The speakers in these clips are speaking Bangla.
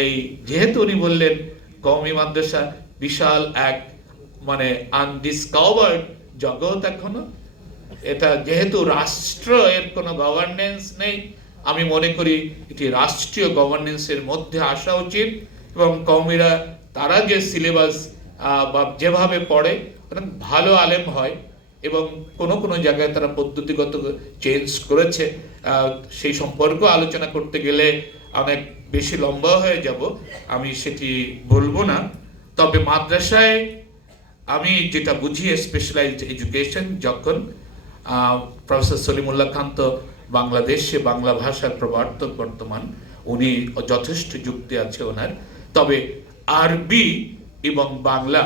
এই যেহেতু উনি বললেন কওমি মাদ্রাসা বিশাল এক মানে আনডিসকভার্ড জগৎ এখনও, এটা যেহেতু রাষ্ট্র এর কোনো গভর্নেন্স নেই, আমি মনে করি এটি রাষ্ট্রীয় গভর্নেন্সের মধ্যে আসা উচিত এবং কৌমিরা তারা যে সিলেবাস বা যেভাবে পড়ে ভালো আলেম হয় এবং কোনো কোনো জায়গায় তারা পদ্ধতিগত চেঞ্জ করেছে। সেই সম্পর্ক আলোচনা করতে গেলে অনেক বেশি লম্বা হয়ে যাব, আমি সেটি বলব না। তবে মাদ্রাসায় আমি যেটা বুঝি স্পেশালাইজড এডুকেশন যখন প্রফেসর সলিমুল্লাহ তো বাংলাদেশে বাংলা ভাষার প্রবর্তক বর্তমান, উনি যথেষ্ট যুক্তি আছে ওনার। তবে আরবি এবং বাংলা,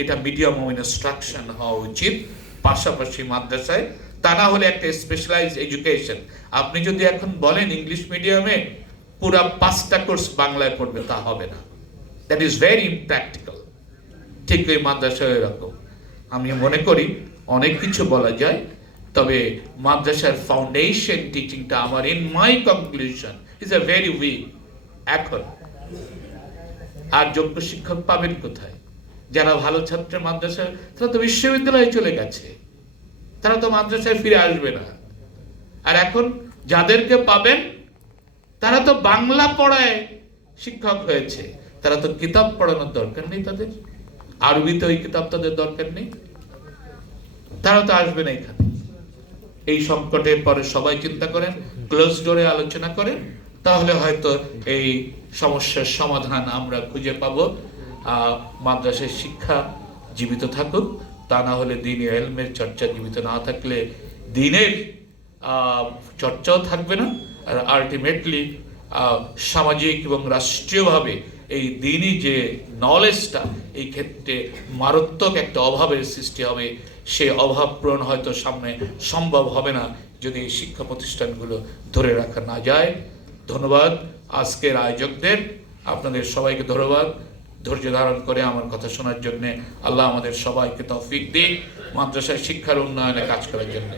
এটা মিডিয়াম অফ ইনস্ট্রাকশন হওয়া উচিত। পাশাপাশি মাদ্রাসায় তা না হলে একটা স্পেশালাইজ এডুকেশন আপনি যদি এখন বলেন ইংলিশ মিডিয়ামে পুরা পাঁচটা কোর্স বাংলায় পড়বে, তা হবে না। দ্যাট ইজ ভেরি ইম্প্র্যাকটিক্যাল ঠিক ওই মাদ্রাসা এরকম আমি মনে করি অনেক কিছু বলা যায়, তবে মাদ্রাসার ফাউন্ডেশন টিচিংটা আমার in my conclusion is a very weak এখন। আর যোগ্য শিক্ষক পাবেন কোথায়? যারা ভালো ছাত্র মাদ্রাসা, তারা তো বিশ্ববিদ্যালয়ে চলে গেছে। তারা তো মাদ্রাসায় ফিরে আসবে না। আর এখন যাদেরকে পাবেন তারা তো বাংলা পড়ায় শিক্ষক হয়েছে। তারা তো কিতাব পড়ানোর দরকার নেই তাদের। আরবিতে ওই কিতাব তাদের দরকার নেই। তারা তো আসবে না এখানে। এই সংকটের পরে সবাই চিন্তা করেন, ক্লোজ ডোরে আলোচনা করেন, তাহলে হয়তো এই সমস্যার সমাধান আমরা খুঁজে পাবো। মাদ্রাসার শিক্ষা জীবিত থাকুক, তা না হলে দিন এলমের চর্চা জীবিত না থাকলে দিনের চর্চাও থাকবে না। আলটিমেটলি সামাজিক এবং রাষ্ট্রীয়ভাবে এই দিনই যে নলেজটা এই ক্ষেত্রে মারাত্মক একটা অভাবের সৃষ্টি হবে, সে অভাব পূরণ হয়তো সামনে সম্ভব হবে না যদি এই শিক্ষা প্রতিষ্ঠানগুলো ধরে রাখা না যায়। ধন্যবাদ আজকের আয়োজকদের। আপনাদের সবাইকে ধন্যবাদ। ধৈর্য ধারণ করে আমার কথা শোনার জন্যে আল্লাহ আমাদের সবাইকে তৌফিক দিক। মাদ্রাসায় শিক্ষার উন্নয়নে কাজ করার জন্য।